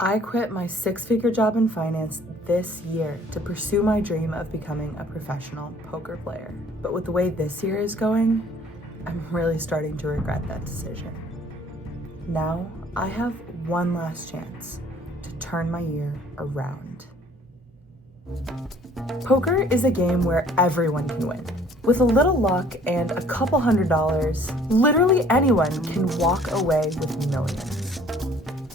I quit my six-figure job in finance this year to pursue my dream of becoming a professional poker player. But with the way this year is going, I'm really starting to regret that decision. Now, I have one last chance to turn my year around. Poker is a game where everyone can win. With a little luck and a couple $100s, literally anyone can walk away with millions.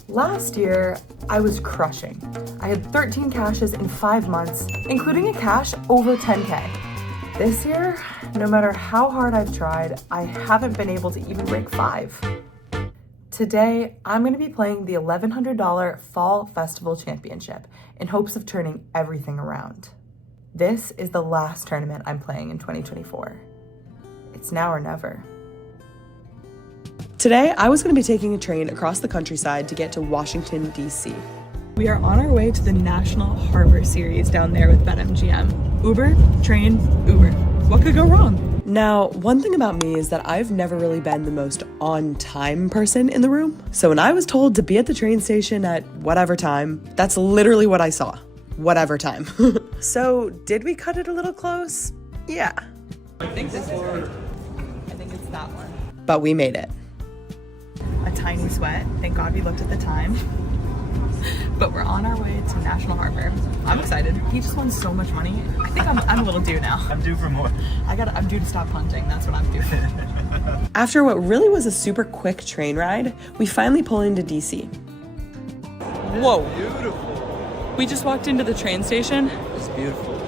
Last year, I was crushing. I had 13 cashes in 5 months, including a cash over 10K. This year, no matter how hard I've tried, I haven't been able to even break 5. Today, I'm going to be playing the $1,100 Fall Festival Championship in hopes of turning everything around. This is the last tournament I'm playing in 2024. It's now or never. Today, I was going to be taking a train across the countryside to get to Washington, D.C. We are on our way to the National Harbor Series down there with BetMGM. Uber, train, Uber. What could go wrong? Now, one thing about me is that I've never really been the most on-time person in the room. So when I was told to be at the train station at whatever time, that's literally what I saw. Whatever time. So, did we cut it a little close? Yeah. I think it's that one. But we made it. A tiny sweat. Thank God we looked at the time. But we're on our way to National Harbor. I'm excited. He just won so much money. I think I'm a little due now. I'm due for more. I'm due to stop punting. That's what I'm due for. After what really was a super quick train ride, we finally pull into DC. Whoa. Beautiful. We just walked into the train station. It's beautiful.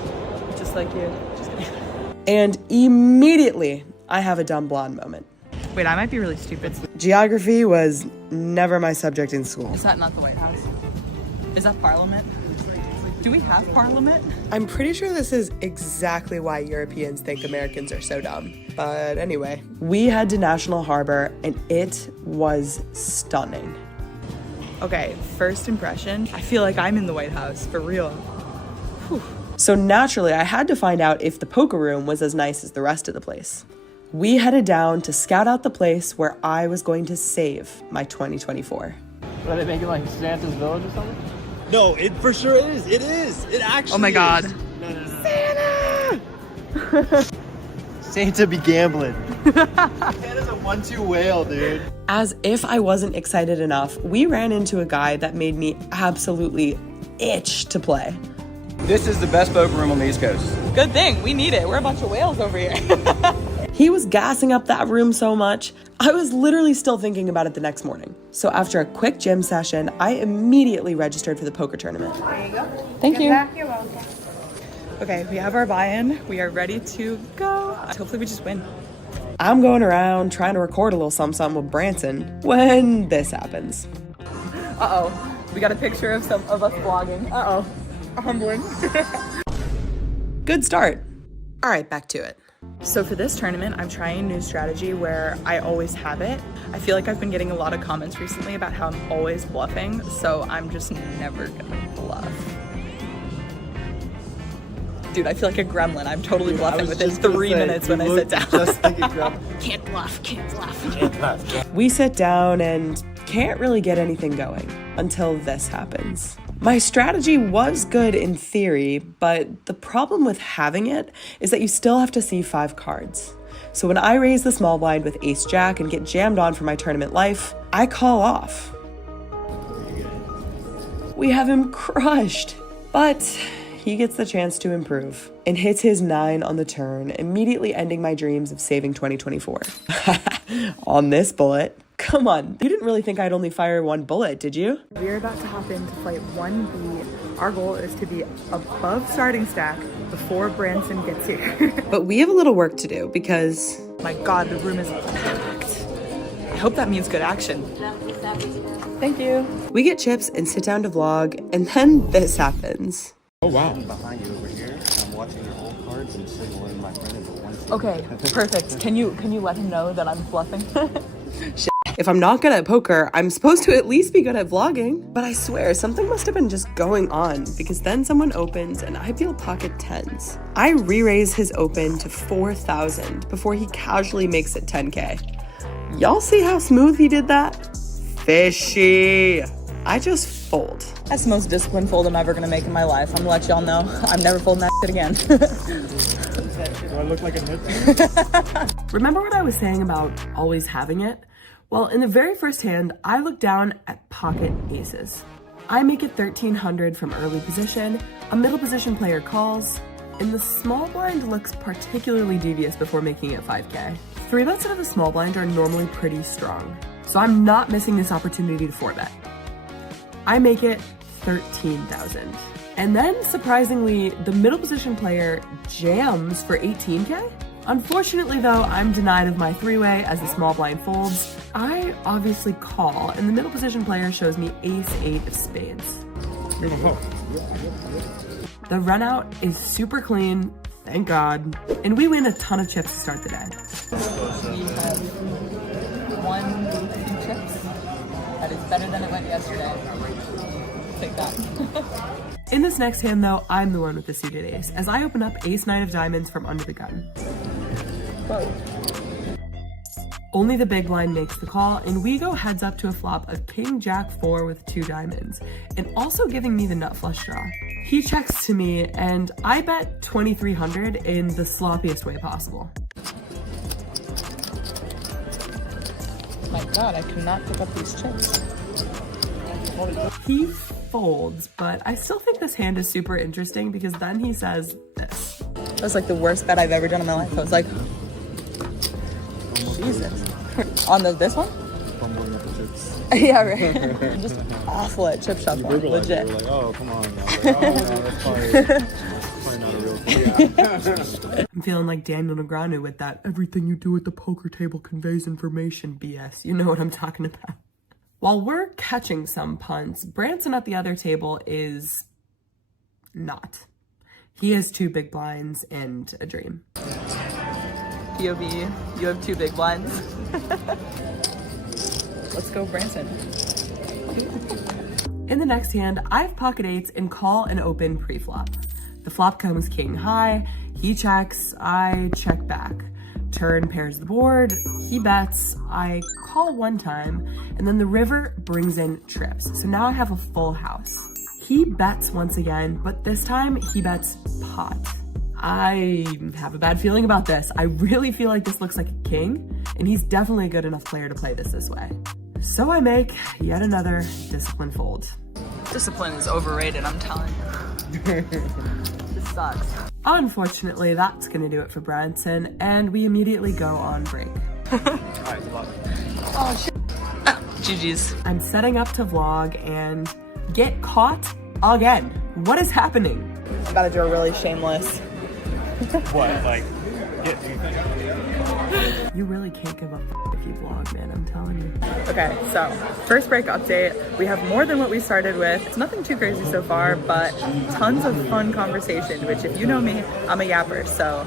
Just like you. Just kidding. And immediately, I have a dumb blonde moment. Wait, I might be really stupid. Geography was never my subject in school. Is that not the White House? Is that Parliament? Do we have Parliament? I'm pretty sure this is exactly why Europeans think Americans are so dumb. But anyway, we head to National Harbor and it was stunning. Okay, first impression, I feel like I'm in the White House, for real. Whew. So naturally, I had to find out if the poker room was as nice as the rest of the place. We headed down to scout out the place where I was going to save my 2024. Are they making like Santa's Village or something? No, it for sure is. It is. It actually Oh my God. is. No. Santa! Santa be gambling. Santa's a 1-2 whale, dude. As if I wasn't excited enough, we ran into a guy that made me absolutely itch to play. This is the best poker room on the East Coast. Good thing, we need it. We're a bunch of whales over here. He was gassing up that room so much, I was literally still thinking about it the next morning. So after a quick gym session, I immediately registered for the poker tournament. There you go. Thank you. You're welcome. Okay, we have our buy-in. We are ready to go. Hopefully we just win. I'm going around trying to record a little something with Branson when this happens. Uh-oh. We got a picture of some of us vlogging. Uh-oh. Humbling. Good start. All right, back to it. So for this tournament, I'm trying a new strategy where I always have it. I feel like I've been getting a lot of comments recently about how I'm always bluffing, so I'm just never gonna bluff. Dude, I feel like a gremlin. I'm totally bluffing within 3 minutes when I sit down. Just like a gremlin. Can't bluff. We sit down and can't really get anything going until this happens. My strategy was good in theory, but the problem with having it is that you still have to see 5 cards. So when I raise the small blind with ace jack and get jammed on for my tournament life, I call off. We have him crushed, but he gets the chance to improve and hits his 9 on the turn, immediately ending my dreams of saving 2024. On this bullet. Come on, you didn't really think I'd only fire 1 bullet, did you? We're about to hop into flight 1B. Our goal is to be above starting stack before Branson gets here. But we have a little work to do because, my God, the room is packed. I hope that means good action. Thank you. We get chips and sit down to vlog, and then this happens. Oh, wow. Behind you over here, I'm watching your old cards and signaling my friend into 1-2. Okay, perfect. Can you let him know that I'm bluffing? Shit. If I'm not good at poker, I'm supposed to at least be good at vlogging. But I swear, something must have been just going on because then someone opens and I feel pocket tens. I re-raise his open to 4,000 before he casually makes it 10K. Y'all see how smooth he did that? Fishy. I just fold. That's the most disciplined fold I'm ever gonna make in my life. I'm gonna let y'all know I'm never folding that shit again. Do I look like a nut? Remember what I was saying about always having it? Well, in the very first hand, I look down at pocket aces. I make it 1300 from early position, a middle position player calls, and the small blind looks particularly devious before making it 5K. 3-bets out of the small blind are normally pretty strong, so I'm not missing this opportunity to 4-bet. I make it 13,000. And then, surprisingly, the middle position player jams for 18K? Unfortunately though, I'm denied of my 3-way as the small blind folds. I obviously call, and the middle position player shows me ace-8 of spades. The run out is super clean, thank God, and we win a ton of chips to start the day. We have 1 chips. That is better than it went yesterday. Take that. In this next hand though, I'm the one with the suited ace, as I open up ace-9 of diamonds from under the gun. Whoa. Only the big blind makes the call, and we go heads up to a flop of king-jack-4 with 2 diamonds, and also giving me the nut flush draw. He checks to me, and I bet 2,300 in the sloppiest way possible. My God, I cannot pick up these chips. He folds, but I still think this hand is super interesting because then he says this. That was like the worst bet I've ever done in my life. I was like, Jesus. On this one? Fumbling up the chips. Yeah, right. I'm just awful at chip shuffling, legit. Like, oh, come on. Now. Like, oh, no, that's probably not a real thing. I'm feeling like Daniel Negreanu with that everything you do at the poker table conveys information BS. You know what I'm talking about. While we're catching some punts, Branson at the other table is not. He has 2 big blinds and a dream. POV, you have 2 big blinds. Let's go, Branson. In the next hand, I have pocket 8s and call and open pre-flop. The flop comes king high, he checks, I check back. Turn pairs the board, he bets, I call 1 time, and then the river brings in trips. So now I have a full house. He bets once again, but this time he bets pot. I have a bad feeling about this. I really feel like this looks like a king, and he's definitely a good enough player to play this way. So I make yet another discipline fold. Discipline is overrated, I'm telling you. This sucks. Unfortunately, that's gonna do it for Branson, and we immediately go on break. Oh shit. GG's. I'm setting up to vlog and get caught again. What is happening? I'm about to do a really shameless. What? Like, you really can't give a if you vlog, man, I'm telling you. Okay, so first break update. We have more than what we started with. It's nothing too crazy so far, but tons of fun conversation, which if you know me, I'm a yapper, so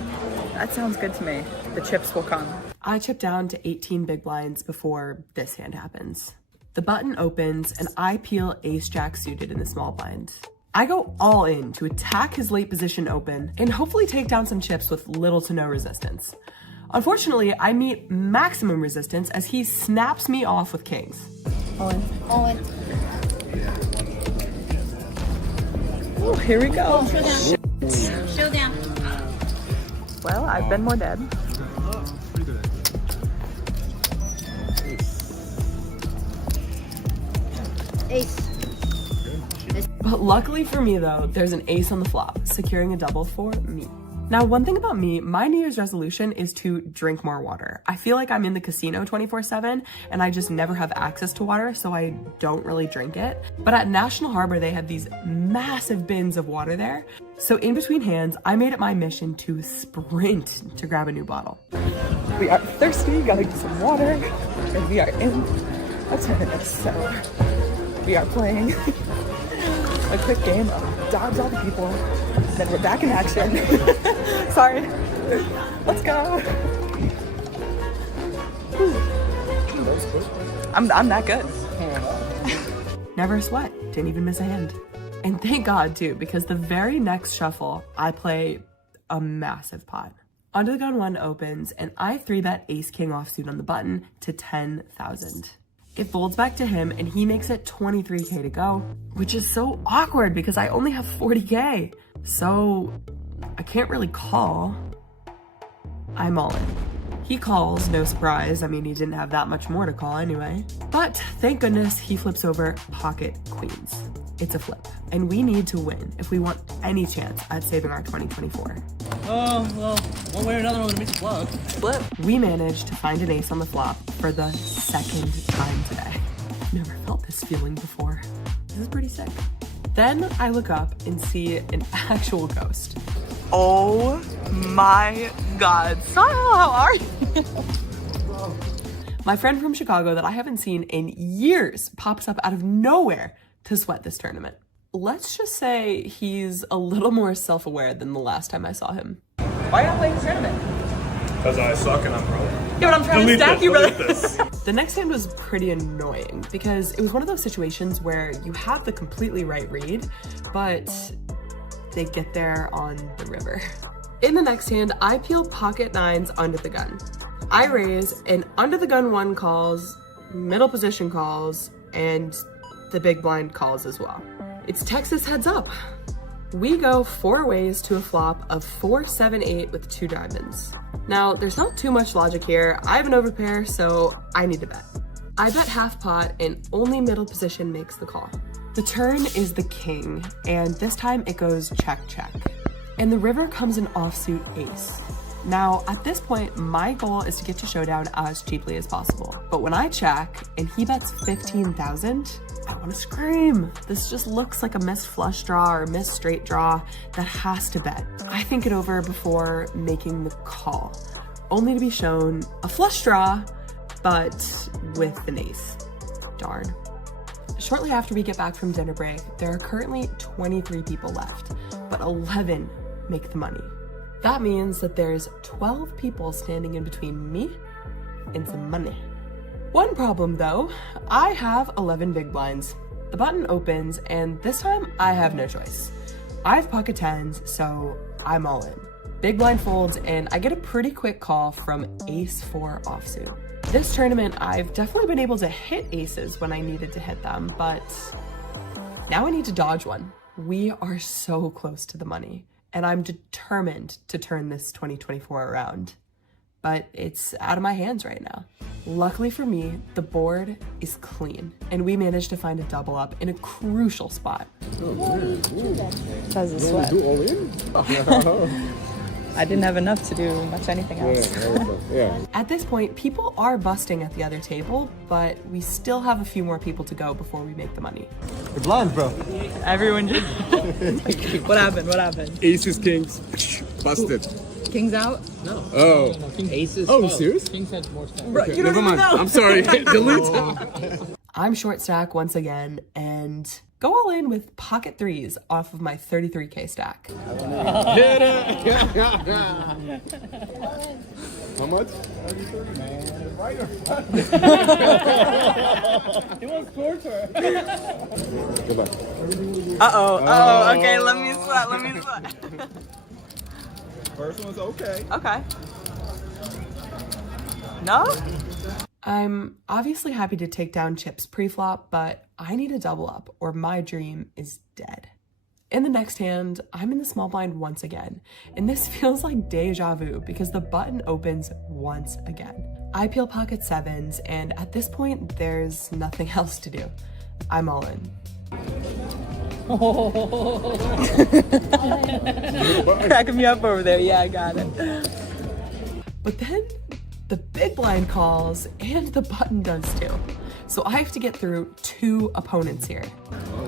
that sounds good to me. The chips will come. I chip down to 18 big blinds before this hand happens. The button opens and I peel ace-jack suited in the small blind. I go all in to attack his late position open and hopefully take down some chips with little to no resistance. Unfortunately, I meet maximum resistance as he snaps me off with kings. All in. All in. Oh, here we go. Showdown. Showdown. Well, I've been more dead. Ace. But luckily for me though, there's an ace on the flop, securing a double for me. Now, one thing about me, my New Year's resolution is to drink more water. I feel like I'm in the casino 24/7 and I just never have access to water, so I don't really drink it. But at National Harbor, they have these massive bins of water there. So in between hands, I made it my mission to sprint to grab a new bottle. We are thirsty, gotta get some water, and we are in a tournament, so we are playing a quick game of dodge all the people, then we're back in action. Sorry. Let's go. I'm that good. Never sweat. Didn't even miss a hand. And thank God too, because the very next shuffle, I play a massive pot. Under the gun 1 opens, and I 3-bet ace king offsuit on the button to 10,000. It folds back to him and he makes it 23K to go, which is so awkward because I only have 40K. So I can't really call. I'm all in. He calls, no surprise. I mean, he didn't have that much more to call anyway. But thank goodness he flips over pocket queens. It's a flip, and we need to win if we want any chance at saving our 2024. Oh, well, one way or another, I'm gonna miss a flop. Flip. We managed to find an ace on the flop for the second time today. Never felt this feeling before. This is pretty sick. Then I look up and see an actual ghost. Oh my God. Sahil, how are you? My friend from Chicago that I haven't seen in years pops up out of nowhere to sweat this tournament. Let's just say he's a little more self-aware than the last time I saw him. Why are you not playing this tournament? Because I suck and I'm pro. Yeah, but I'm trying to stack you, brother. The next hand was pretty annoying because it was one of those situations where you have the completely right read, but they get there on the river. In the next hand, I peel pocket nines under the gun. I raise, and under the gun one calls, middle position calls, and the big blind calls as well. It's Texas heads up. We go 4 ways to a flop of 4, 7, 8 with 2 diamonds. Now, there's not too much logic here. I have an overpair, so I need to bet. I bet half pot and only middle position makes the call. The turn is the king, and this time it goes check, check. And the river comes an offsuit ace. Now, at this point, my goal is to get to showdown as cheaply as possible. But when I check and he bets 15,000, I want to scream. This just looks like a missed flush draw or missed straight draw that has to bet. I think it over before making the call, only to be shown a flush draw, but with an ace. Darn. Shortly after we get back from dinner break, there are currently 23 people left, but 11 make the money. That means that there's 12 people standing in between me and some money. One problem though, I have 11 big blinds. The button opens and this time I have no choice. I have pocket tens, so I'm all in. Big blind folds and I get a pretty quick call from ace 4 offsuit. This tournament, I've definitely been able to hit aces when I needed to hit them, but now I need to dodge one. We are so close to the money, and I'm determined to turn this 2024 around. But it's out of my hands right now. Luckily for me, the board is clean, and we managed to find a double up in a crucial spot. That's a sweat. Do all in? I didn't have enough to do much anything else. Yeah. At this point, people are busting at the other table, but we still have a few more people to go before we make the money. You're blind, bro. Everyone just... What happened? What happened? Aces, kings, busted. King's out? Oh. Aces. Oh, serious? Kings had more stuff. Okay, never mind. I'm sorry. Delete. I'm short stack once again and go all in with pocket threes off of my 33K stack. Hit it. How much? He wants torture. Goodbye. Uh-oh, okay, let me sweat. First one's okay. Okay. No? I'm obviously happy to take down chips pre-flop, but I need a double up or my dream is dead. In the next hand, I'm in the small blind once again, and this feels like deja vu because the button opens once again. I peel pocket sevens, and at this point, there's nothing else to do. I'm all in. Cracking me up over there. Yeah, I got it. But then the big blind calls and the button does too. So I have to get through 2 opponents here.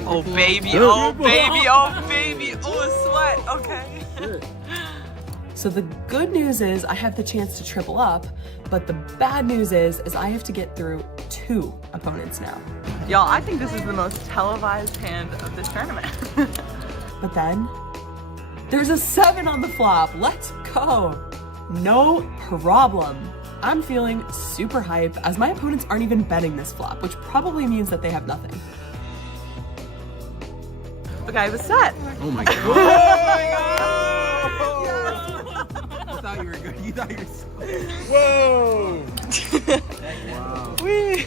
Oh baby, oh baby, oh baby, oh sweat, okay. So the good news is I have the chance to triple up, but the bad news is I have to get through 2 opponents now. Y'all, I think this is the most televised hand of this tournament. But then, there's a 7 on the flop, let's go. No problem. I'm feeling super hype as my opponents aren't even betting this flop, which probably means that they have nothing. Okay, I have a set. Oh my god. I thought you were good. You thought you were so Whoa. Whee!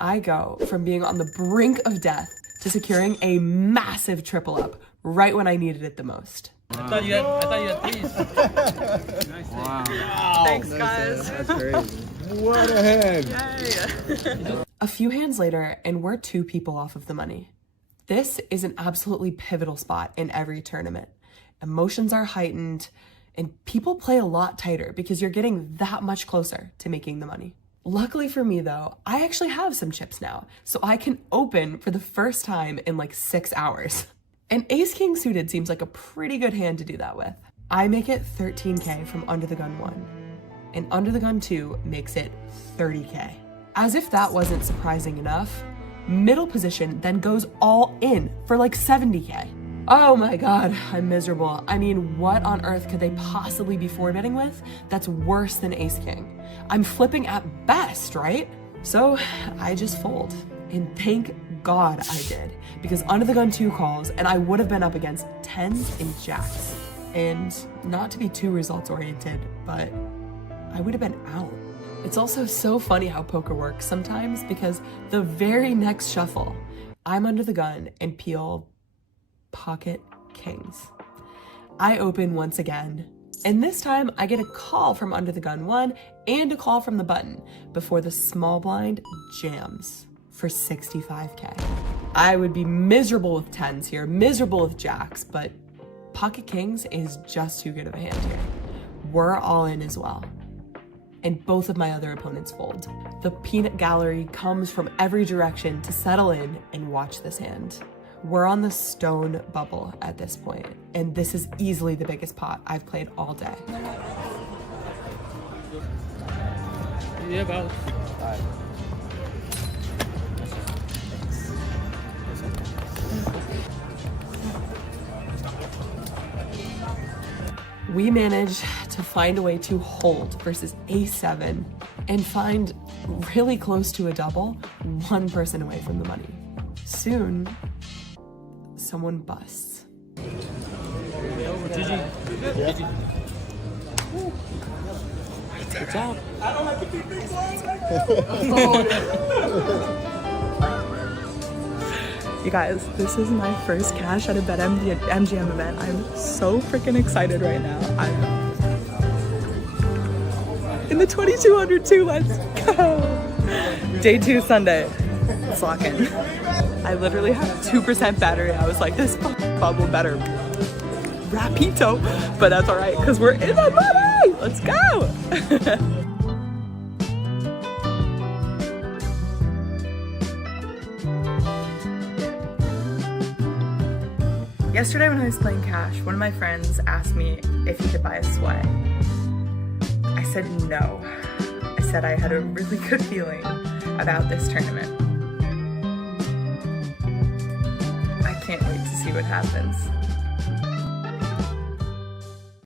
I go from being on the brink of death to securing a massive triple up right when I needed it the most. I thought you had threes. Wow. Thanks, guys. That's crazy. What a hand. Yay. A few hands later, and we're 2 people off of the money. This is an absolutely pivotal spot in every tournament. Emotions are heightened, and people play a lot tighter because you're getting that much closer to making the money. Luckily for me though, I actually have some chips now, so I can open for the first time in like 6 hours. And ace-king suited seems like a pretty good hand to do that with. I make it 13K from under the gun 1, and under the gun 2 makes it 30K. As if that wasn't surprising enough, middle position then goes all in for like 70K. Oh my God, I'm miserable. I mean, what on earth could they possibly be 4-betting with that's worse than ace-king? I'm flipping at best, right? So I just fold, and thank God I did, because under the gun 2 calls and I would have been up against 10s and jacks. And not to be too results oriented, but I would have been out. It's also so funny how poker works sometimes, because the very next shuffle, I'm under the gun and peel pocket kings. I open once again, and this time I get a call from under the gun 1 and a call from the button before the small blind jams for 65K. I would be miserable with 10s here, miserable with jacks, but pocket kings is just too good of a hand here. We're all in as well, and both of my other opponents fold. The peanut gallery comes from every direction to settle in and watch this hand. We're on the stone bubble at this point, and this is easily the biggest pot I've played all day. Yeah, about. We manage to find a way to hold versus a7 and find really close to a double, 1 person away from the money. Soon, someone busts. Good job. You guys, this is my first cash at a BetMGM event. I'm so freaking excited right now. I'm in the 2200 too. Let's go. Day 2 Sunday. Let's lock in. I literally have 2% battery. I was like, this bubble better rapito, but that's all right because we're in the money. Let's go. Yesterday when I was playing cash, one of my friends asked me if he could buy a sweat. I said no. I said I had a really good feeling about this tournament. I can't wait to see what happens.